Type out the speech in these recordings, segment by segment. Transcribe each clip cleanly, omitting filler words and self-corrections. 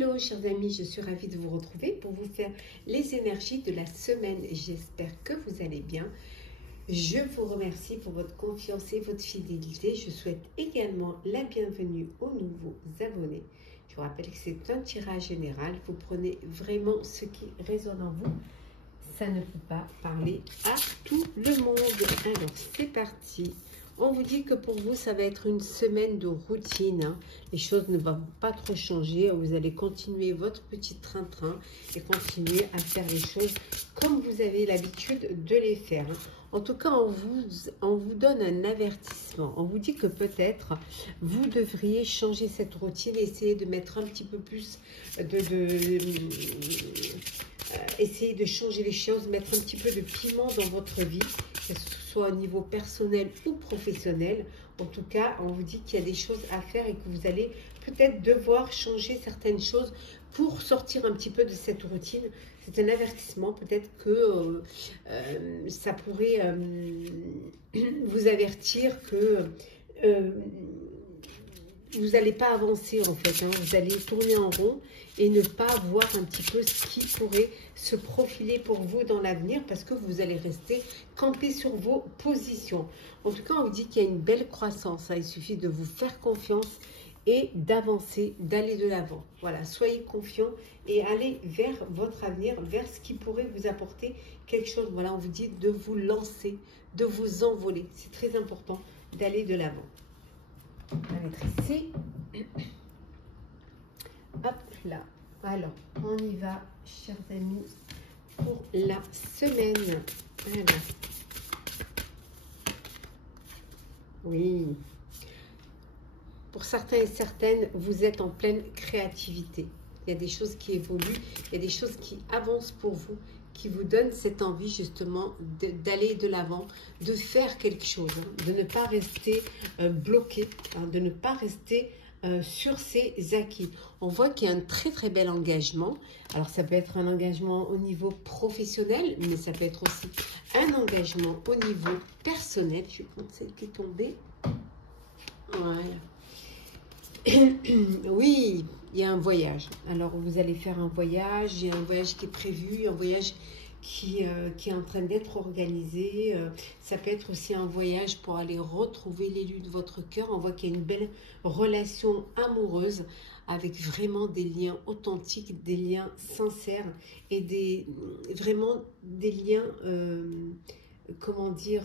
Hello chers amis, je suis ravie de vous retrouver pour vous faire les énergies de la semaine. J'espère que vous allez bien. Je vous remercie pour votre confiance et votre fidélité. Je souhaite également la bienvenue aux nouveaux abonnés. Je vous rappelle que c'est un tirage général. Vous prenez vraiment ce qui résonne en vous. Ça ne peut pas parler à tout le monde. Alors c'est parti. On vous dit que pour vous, ça va être une semaine de routine. Les choses ne vont pas trop changer. Vous allez continuer votre petit train-train et continuer à faire les choses comme vous avez l'habitude de les faire. En tout cas, on vous donne un avertissement. On vous dit que peut-être vous devriez changer cette routine, essayer de mettre un petit peu plus essayer de changer les choses, mettre un petit peu de piment dans votre vie, que ce soit au niveau personnel ou professionnel. En tout cas, on vous dit qu'il y a des choses à faire et que vous allez peut-être devoir changer certaines choses pour sortir un petit peu de cette routine. C'est un avertissement, peut-être que ça pourrait vous avertir que vous n'allez pas avancer en fait, hein. Vous allez tourner en rond et ne pas voir un petit peu ce qui pourrait se profiler pour vous dans l'avenir parce que vous allez rester campé sur vos positions. En tout cas, on vous dit qu'il y a une belle croissance, hein. Il suffit de vous faire confiance et d'avancer, d'aller de l'avant. Voilà, soyez confiants et allez vers votre avenir, vers ce qui pourrait vous apporter quelque chose. Voilà, on vous dit de vous lancer, de vous envoler. C'est très important d'aller de l'avant. On va mettre ici. Hop là. Alors, on y va, chers amis, pour la semaine. Alors. Oui. Pour certains et certaines, vous êtes en pleine créativité. Il y a des choses qui évoluent, il y a des choses qui avancent pour vous, qui vous donnent cette envie justement d'aller de l'avant, de faire quelque chose, hein, de ne pas rester bloqué, hein, de ne pas rester sur ses acquis. On voit qu'il y a un très très bel engagement. Alors ça peut être un engagement au niveau professionnel, mais ça peut être aussi un engagement au niveau personnel. Je vais prendre celle qui est tombée. Voilà. Oui, il y a un voyage. Alors, vous allez faire un voyage. Il y a un voyage qui est prévu, un voyage qui est en train d'être organisé. Ça peut être aussi un voyage pour aller retrouver l'élu de votre cœur. On voit qu'il y a une belle relation amoureuse avec vraiment des liens authentiques, des liens sincères et vraiment des liens, comment dire,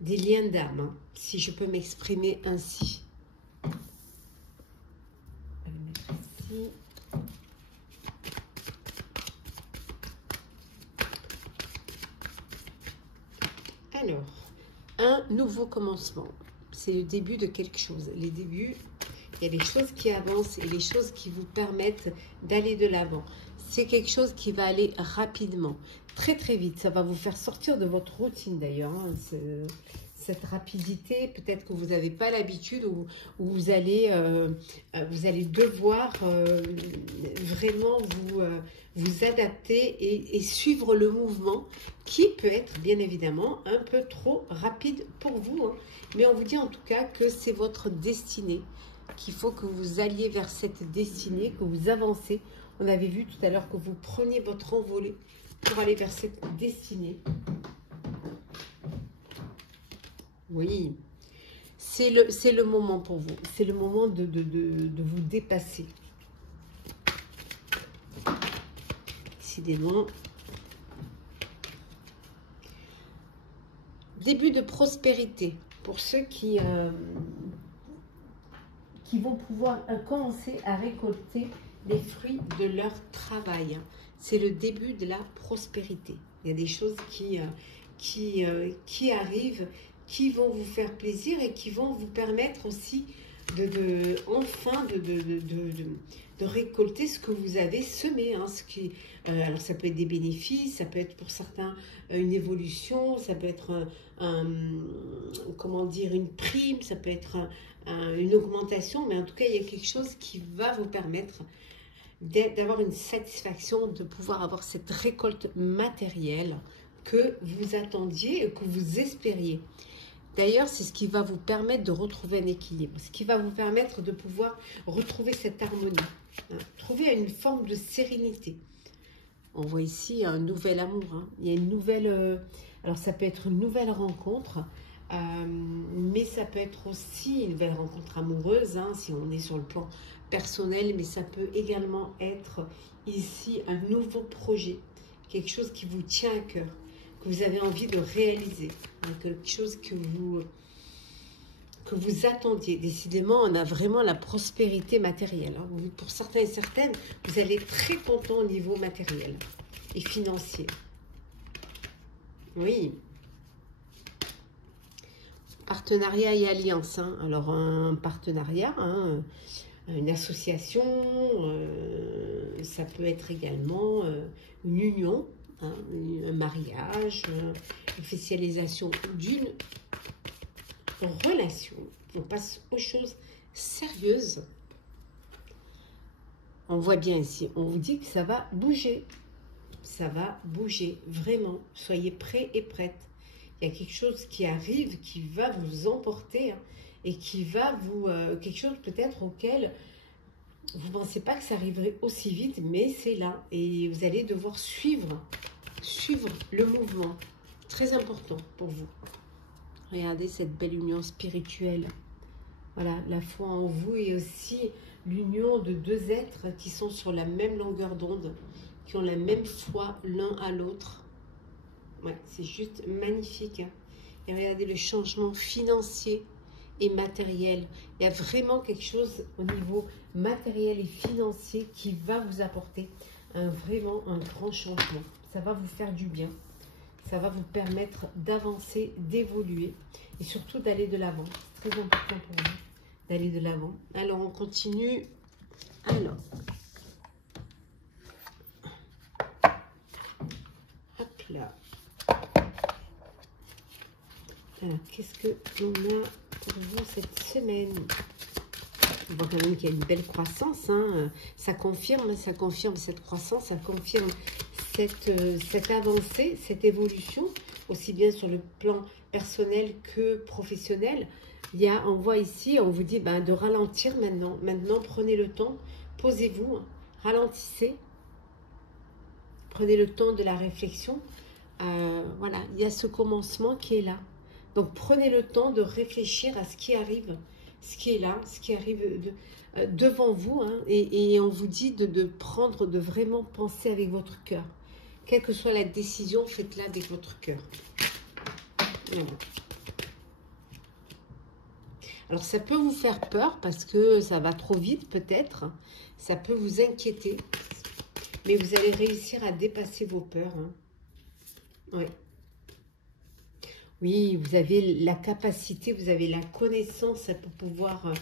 des liens d'âme, hein, si je peux m'exprimer ainsi. Alors, un nouveau commencement. C'est le début de quelque chose. Les débuts, il y a des choses qui avancent et les choses qui vous permettent d'aller de l'avant. C'est quelque chose qui va aller rapidement, très très vite. Ça va vous faire sortir de votre routine d'ailleurs, hein. Cette rapidité, peut-être que vous n'avez pas l'habitude ou vous allez devoir vraiment vous adapter et suivre le mouvement qui peut être bien évidemment un peu trop rapide pour vous, hein. Mais on vous dit en tout cas que c'est votre destinée, qu'il faut que vous alliez vers cette destinée, que vous avancez. On avait vu tout à l'heure que vous preniez votre envolée pour aller vers cette destinée. Oui, c'est le moment pour vous. C'est le moment de vous dépasser. Décidément. Début de prospérité pour ceux qui vont pouvoir commencer à récolter les fruits de leur travail. C'est le début de la prospérité. Il y a des choses qui arrivent, qui vont vous faire plaisir et qui vont vous permettre aussi enfin de récolter ce que vous avez semé, hein, alors ça peut être des bénéfices, ça peut être pour certains une évolution, ça peut être comment dire, une prime, ça peut être une augmentation, mais en tout cas il y a quelque chose qui va vous permettre d'avoir une satisfaction, de pouvoir avoir cette récolte matérielle que vous attendiez et que vous espériez. D'ailleurs, c'est ce qui va vous permettre de retrouver un équilibre, ce qui va vous permettre de pouvoir retrouver cette harmonie. Hein. Trouvez une forme de sérénité. On voit ici un nouvel amour. Hein. Il y a une nouvelle... alors, ça peut être une nouvelle rencontre, mais ça peut être aussi une nouvelle rencontre amoureuse, hein, si on est sur le plan personnel, mais ça peut également être ici un nouveau projet, quelque chose qui vous tient à cœur, que vous avez envie de réaliser, hein, quelque chose que vous attendiez. Décidément, on a vraiment la prospérité matérielle. Hein. Pour certains et certaines, vous allez être très content au niveau matériel et financier. Oui. Partenariat et alliance. Hein. Alors, un partenariat, hein, une association, ça peut être également une union, hein, un mariage, l'officialisation d'une relation. On passe aux choses sérieuses. On voit bien ici, on vous dit que ça va bouger. Ça va bouger, vraiment. Soyez prêts et prêtes. Il y a quelque chose qui arrive, qui va vous emporter, hein, et qui va vous... quelque chose peut-être auquel vous ne pensez pas que ça arriverait aussi vite, mais c'est là. Et vous allez devoir suivre le mouvement. Très important pour vous. Regardez cette belle union spirituelle. Voilà, la foi en vous et aussi l'union de deux êtres qui sont sur la même longueur d'onde, qui ont la même foi l'un à l'autre. Ouais, c'est juste magnifique. Hein. Et regardez le changement financier et matériel. Il y a vraiment quelque chose au niveau matériel et financier qui va vous apporter vraiment un grand changement. Ça va vous faire du bien. Ça va vous permettre d'avancer, d'évoluer et surtout d'aller de l'avant. C'est très important pour vous d'aller de l'avant. Alors, on continue. Alors, hop là. Alors, qu'est-ce que l'on a pour vous cette semaine? On voit quand même qu'il y a une belle croissance. Hein. Ça confirme cette croissance, ça confirme cette avancée, cette évolution, aussi bien sur le plan personnel que professionnel. On voit ici, on vous dit de ralentir maintenant. Maintenant, prenez le temps, posez-vous, ralentissez. Prenez le temps de la réflexion. Voilà, il y a ce commencement qui est là. Donc, prenez le temps de réfléchir à ce qui arrive, ce qui est là, ce qui arrive devant vous. Hein, et on vous dit de vraiment penser avec votre cœur. Quelle que soit la décision, faites-la avec votre cœur. Voilà. Alors, ça peut vous faire peur parce que ça va trop vite peut-être. Ça peut vous inquiéter. Mais vous allez réussir à dépasser vos peurs. Hein. Oui. Oui, vous avez la capacité, vous avez la connaissance pour pouvoir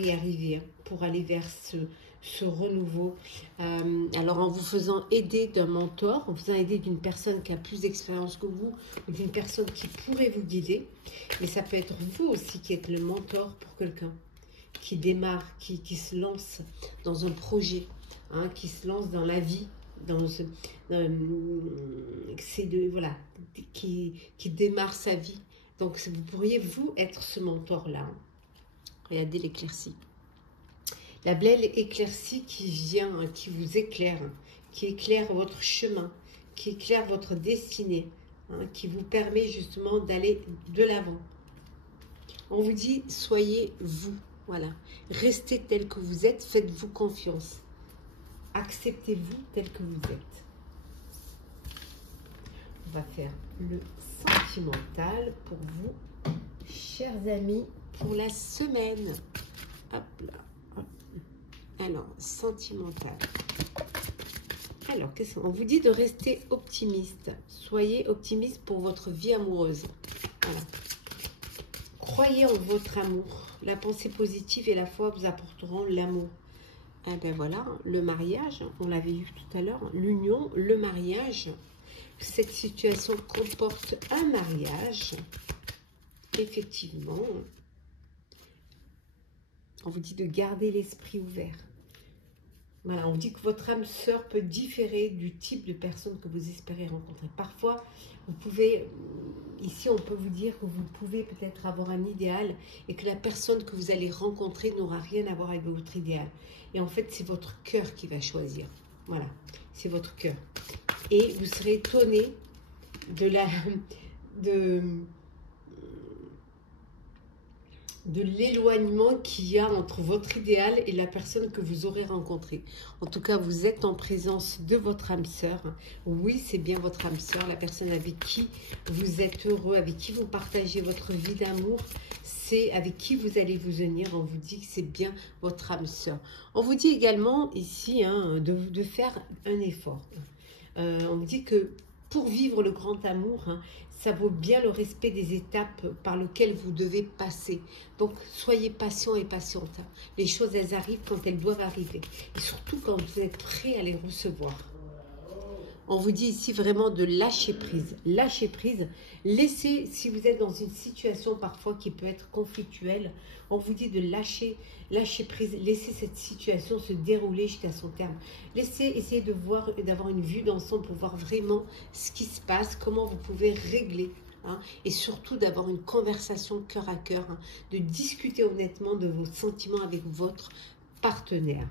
y arriver, hein, pour aller vers ce renouveau. Alors, en vous faisant aider d'un mentor, en vous faisant aider d'une personne qui a plus d'expérience que vous, ou d'une personne qui pourrait vous guider, mais ça peut être vous aussi qui êtes le mentor pour quelqu'un qui démarre, qui se lance dans un projet, hein, qui se lance dans la vie, voilà, qui démarre sa vie. Donc, vous pourriez, vous, être ce mentor-là. Hein. Regardez l'éclaircie. La belle éclaircie qui vient, hein, qui vous éclaire, hein, qui éclaire votre chemin, qui éclaire votre destinée, hein, qui vous permet justement d'aller de l'avant. On vous dit, soyez vous. Voilà. Restez tel que vous êtes, faites-vous confiance. Acceptez-vous tel que vous êtes. On va faire le sentimental pour vous, chers amis, pour la semaine. Hop là. Hop. Alors, sentimental. Alors, qu'est-ce qu'on vous dit? De rester optimiste. Soyez optimiste pour votre vie amoureuse. Voilà. Croyez en votre amour. La pensée positive et la foi vous apporteront l'amour. Eh bien voilà, le mariage, on l'avait vu tout à l'heure, l'union, le mariage. Cette situation comporte un mariage. Effectivement, on vous dit de garder l'esprit ouvert. Voilà, on dit que votre âme sœur peut différer du type de personne que vous espérez rencontrer. Parfois, vous pouvez, ici on peut vous dire que vous pouvez peut-être avoir un idéal et que la personne que vous allez rencontrer n'aura rien à voir avec votre idéal. Et en fait, c'est votre cœur qui va choisir. Voilà, c'est votre cœur. Et vous serez étonné de l'éloignement qu'il y a entre votre idéal et la personne que vous aurez rencontrée. En tout cas, vous êtes en présence de votre âme sœur. Oui, c'est bien votre âme sœur, la personne avec qui vous êtes heureux, avec qui vous partagez votre vie d'amour. C'est avec qui vous allez vous unir. On vous dit que c'est bien votre âme sœur. On vous dit également ici de faire un effort. On vous dit que pour vivre le grand amour, ça vaut bien le respect des étapes par lesquelles vous devez passer. Donc, soyez patient et patiente. Les choses, elles arrivent quand elles doivent arriver. Et surtout quand vous êtes prêt à les recevoir. On vous dit ici vraiment de lâcher prise. Lâcher prise. Laissez, si vous êtes dans une situation parfois qui peut être conflictuelle, on vous dit de lâcher prise. Laissez cette situation se dérouler jusqu'à son terme. Laissez essayer de voir, d'avoir une vue d'ensemble pour voir vraiment ce qui se passe, comment vous pouvez régler. Et surtout d'avoir une conversation cœur à cœur, de discuter honnêtement de vos sentiments avec votre partenaire.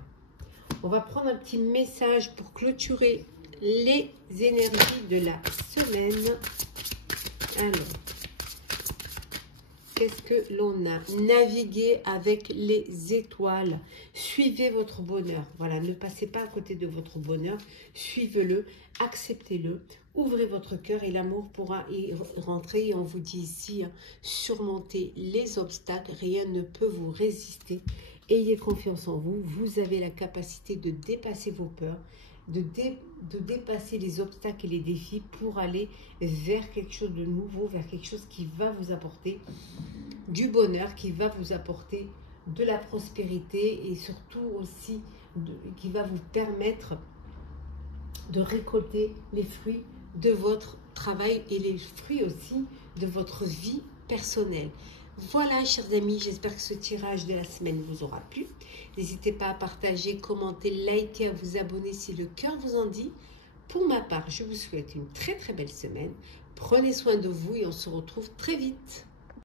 On va prendre un petit message pour clôturer les énergies de la semaine. Alors, qu'est-ce que l'on a? Naviguer avec les étoiles. Suivez votre bonheur. Voilà, ne passez pas à côté de votre bonheur. Suivez-le, acceptez-le. Ouvrez votre cœur et l'amour pourra y rentrer. Et on vous dit ici, surmontez les obstacles. Rien ne peut vous résister. Ayez confiance en vous. Vous avez la capacité de dépasser vos peurs, de dépasser les obstacles et les défis pour aller vers quelque chose de nouveau, vers quelque chose qui va vous apporter du bonheur, qui va vous apporter de la prospérité et surtout aussi qui va vous permettre de récolter les fruits de votre travail et les fruits aussi de votre vie personnelle. Voilà, chers amis, j'espère que ce tirage de la semaine vous aura plu. N'hésitez pas à partager, commenter, liker, à vous abonner si le cœur vous en dit. Pour ma part, je vous souhaite une très très belle semaine. Prenez soin de vous et on se retrouve très vite.